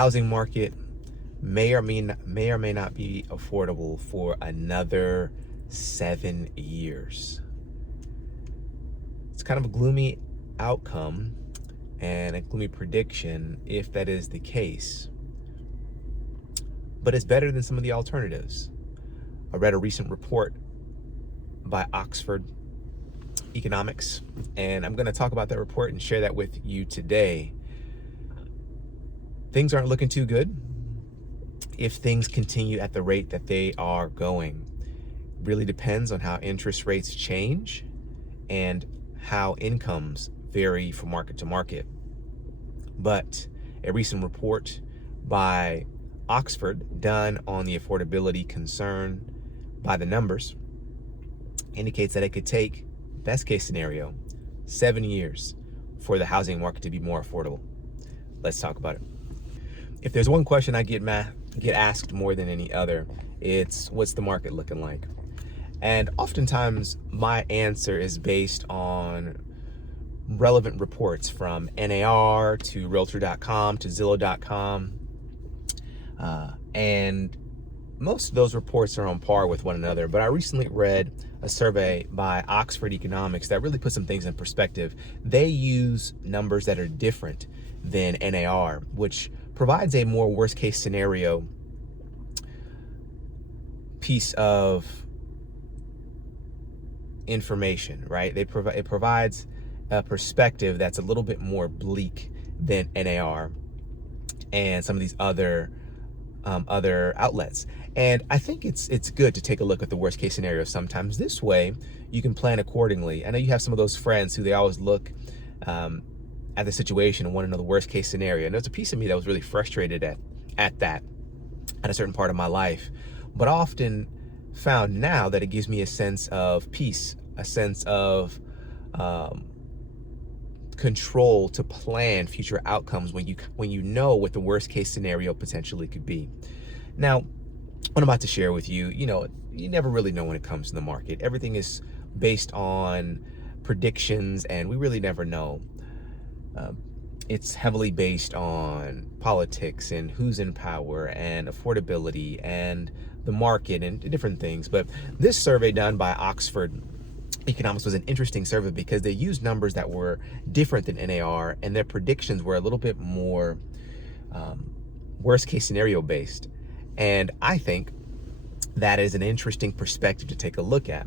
housing market may or may not be affordable for another 7 years. It's kind of a gloomy outcome and a gloomy prediction if that is the case. But it's better than some of the alternatives. I read a recent report by Oxford Economics, and I'm going to talk about that report and share that with you today. Things aren't looking too good if things continue at the rate that they are going. It really depends on how interest rates change and how incomes vary from market to market. But a recent report by Oxford done on the affordability concern by the numbers indicates that it could take, best case scenario, 7 years for the housing market to be more affordable. Let's talk about it. If there's one question I get asked more than any other, it's what's the market looking like? And oftentimes my answer is based on relevant reports from NAR to Realtor.com to Zillow.com. And most of those reports are on par with one another, but I recently read a survey by Oxford Economics that really put some things in perspective. They use numbers that are different than NAR, which provides a more worst case scenario piece of information, right? It provides a perspective that's a little bit more bleak than NAR and some of these other outlets. And I think it's good to take a look at the worst case scenario sometimes. This way you can plan accordingly. I know you have some of those friends who they always look at the situation and want to know the worst case scenario. And there's a piece of me that was really frustrated at that at a certain part of my life. But I often found now that it gives me a sense of peace, a sense of control to plan future outcomes when you know what the worst case scenario potentially could be. Now, what I'm about to share with you, you never really know when it comes to the market. Everything is based on predictions, and we really never know. It's heavily based on politics and who's in power and affordability and the market and different things. But this survey done by Oxford Economics was an interesting survey because they used numbers that were different than NAR, and their predictions were a little bit more worst case scenario based. And I think that is an interesting perspective to take a look at,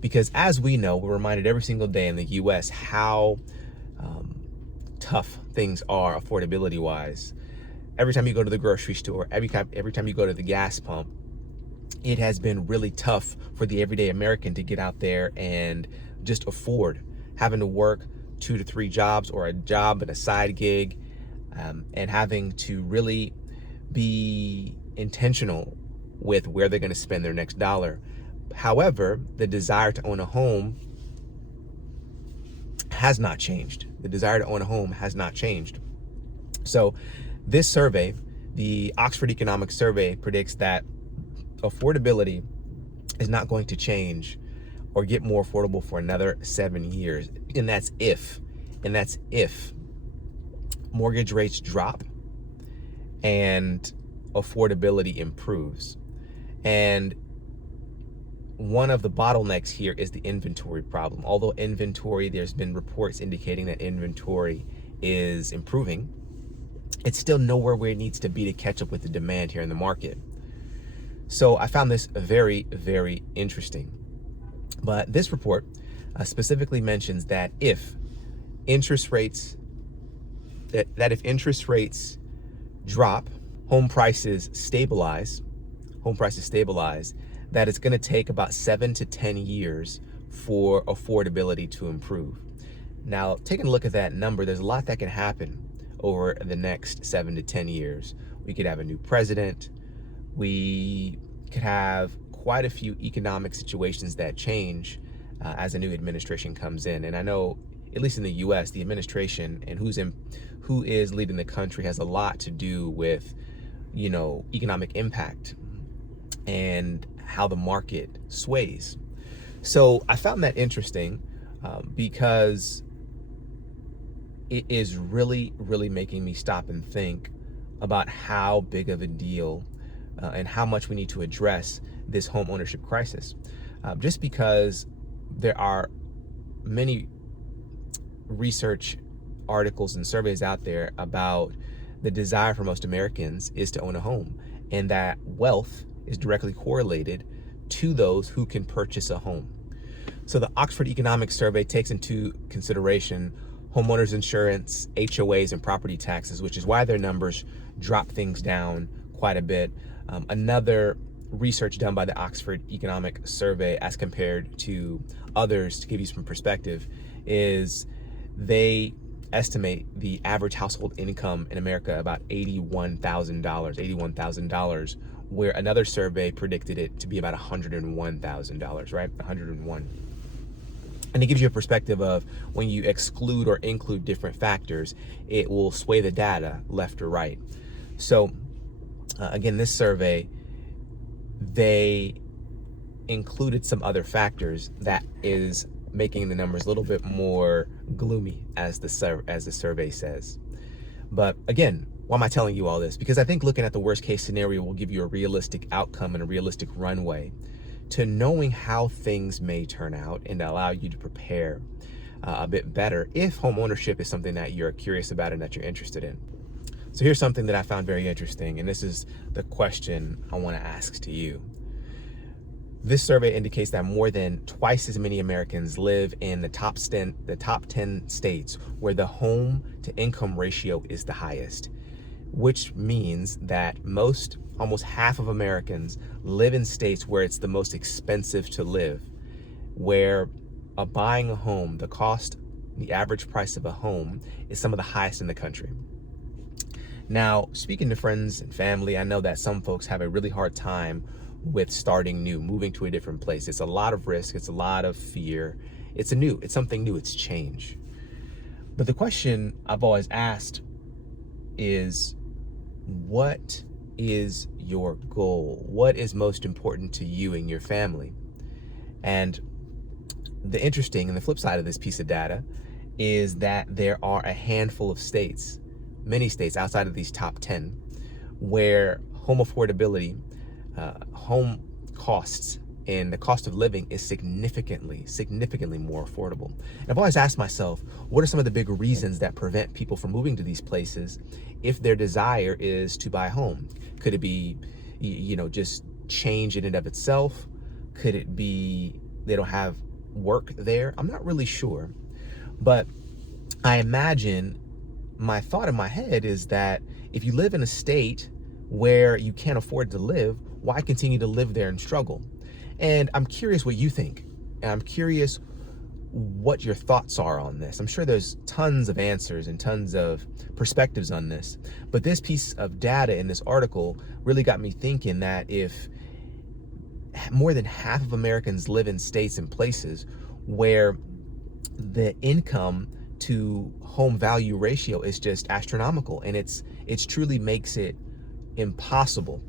because as we know, we're reminded every single day in the US how tough things are affordability wise. Every time you go to the grocery store, every time you go to the gas pump, it has been really tough for the everyday American to get out there and just afford having to work 2 to 3 jobs or a job and a side gig, and having to really be intentional with where they're going to spend their next dollar. However, the desire to own a home has not changed. The desire to own a home has not changed. So this survey, the Oxford Economics survey, predicts that affordability is not going to change or get more affordable for another 7 years. And that's if mortgage rates drop and affordability improves. And one of the bottlenecks here is the inventory problem. Although there's been reports indicating that inventory is improving, it's still nowhere where it needs to be to catch up with the demand here in the market. So I found this very, very interesting. But this report specifically mentions that if interest rates drop, home prices stabilize, that it's going to take about 7 to 10 years for affordability to improve. Now, taking a look at that number, there's a lot that can happen over the next 7 to 10 years. We could have a new president. We could have quite a few economic situations that change as a new administration comes in. And I know, at least in the US, the administration and who is leading the country has a lot to do with, economic impact and how the market sways. So I found that interesting because it is really, really making me stop and think about how big of a deal and how much we need to address this home ownership crisis. Just because there are many research articles and surveys out there about the desire for most Americans is to own a home, and that wealth is directly correlated to those who can purchase a home. So the Oxford Economics Survey takes into consideration homeowners insurance, HOAs, and property taxes, which is why their numbers drop things down quite a bit. Another research done by the Oxford Economic Survey, as compared to others, to give you some perspective, is they estimate the average household income in America about $81,000, where another survey predicted it to be about $101,000, right? 101. And it gives you a perspective of when you exclude or include different factors, it will sway the data left or right. So again, this survey, they included some other factors that is making the numbers a little bit more gloomy, as the survey says. But again, why am I telling you all this? Because I think looking at the worst case scenario will give you a realistic outcome and a realistic runway to knowing how things may turn out, and allow you to prepare a bit better if home ownership is something that you're curious about and that you're interested in. So here's something that I found very interesting, and this is the question I want to ask to you. This survey indicates that more than twice as many Americans live in the top 10 states where the home to income ratio is the highest, which means that almost half of Americans live in states where it's the most expensive to live, where buying a home, the average price of a home is some of the highest in the country. Now, speaking to friends and family, I know that some folks have a really hard time with starting new, moving to a different place. It's a lot of risk, it's a lot of fear. It's something new, it's change. But the question I've always asked is, what is your goal? What is most important to you and your family? And the interesting and the flip side of this piece of data is that there are a handful of states, many states outside of these top 10, where home affordability, home costs, and the cost of living is significantly more affordable. And I've always asked myself, what are some of the big reasons that prevent people from moving to these places if their desire is to buy a home? Could it be, just change in and of itself? Could it be they don't have work there? I'm not really sure. But I imagine, my thought in my head is that if you live in a state where you can't afford to live, why continue to live there and struggle? And I'm curious what you think. And I'm curious what your thoughts are on this. I'm sure there's tons of answers and tons of perspectives on this. But this piece of data in this article really got me thinking that if more than half of Americans live in states and places where the income to home value ratio is just astronomical, and it's truly makes it impossible,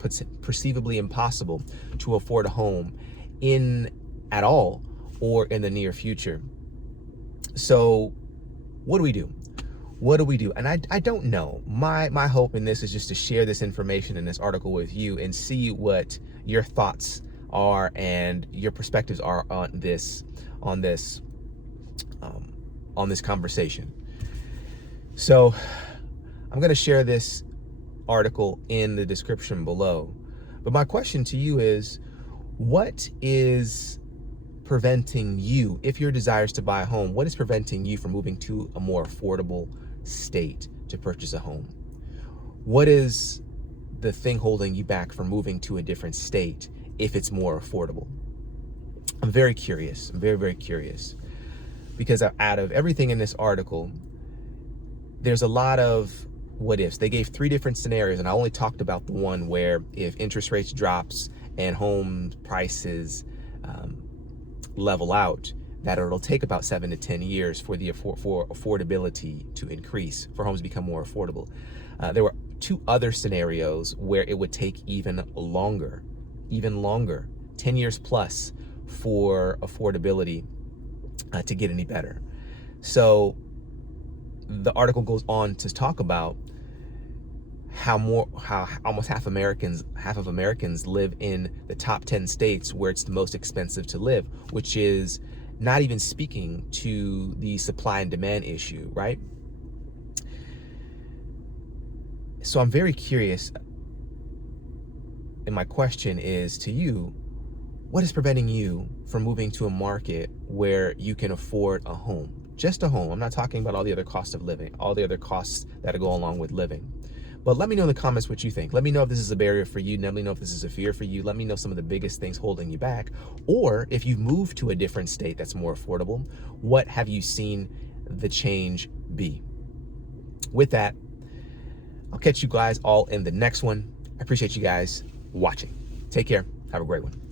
perceivably impossible, to afford a home at all or in the near future. So what do we do? What do we do? And I don't know. My hope in this is just to share this information in this article with you and see what your thoughts are and your perspectives are on this conversation. So I'm going to share this article in the description below. But my question to you is, what is preventing you, if your desire is to buy a home, what is preventing you from moving to a more affordable state to purchase a home? What is the thing holding you back from moving to a different state if it's more affordable? I'm very curious. I'm very, very curious. Because out of everything in this article, there's a lot of what ifs. They gave 3 different scenarios, and I only talked about the one where if interest rates drops and home prices level out, that it'll take about 7 to 10 years for affordability to increase, for homes to become more affordable. There were 2 other scenarios where it would take even longer, 10 years plus for affordability to get any better. So the article goes on to talk about how almost half of Americans live in the top 10 states where it's the most expensive to live, which is not even speaking to the supply and demand issue, right? So I'm very curious, and my question is to you, what is preventing you from moving to a market where you can afford a home? Just a home. I'm not talking about all the other costs of living, all the other costs that go along with living. But let me know in the comments what you think. Let me know if this is a barrier for you. Let me know if this is a fear for you. Let me know some of the biggest things holding you back. Or if you've moved to a different state that's more affordable, what have you seen the change be? With that, I'll catch you guys all in the next one. I appreciate you guys watching. Take care. Have a great one.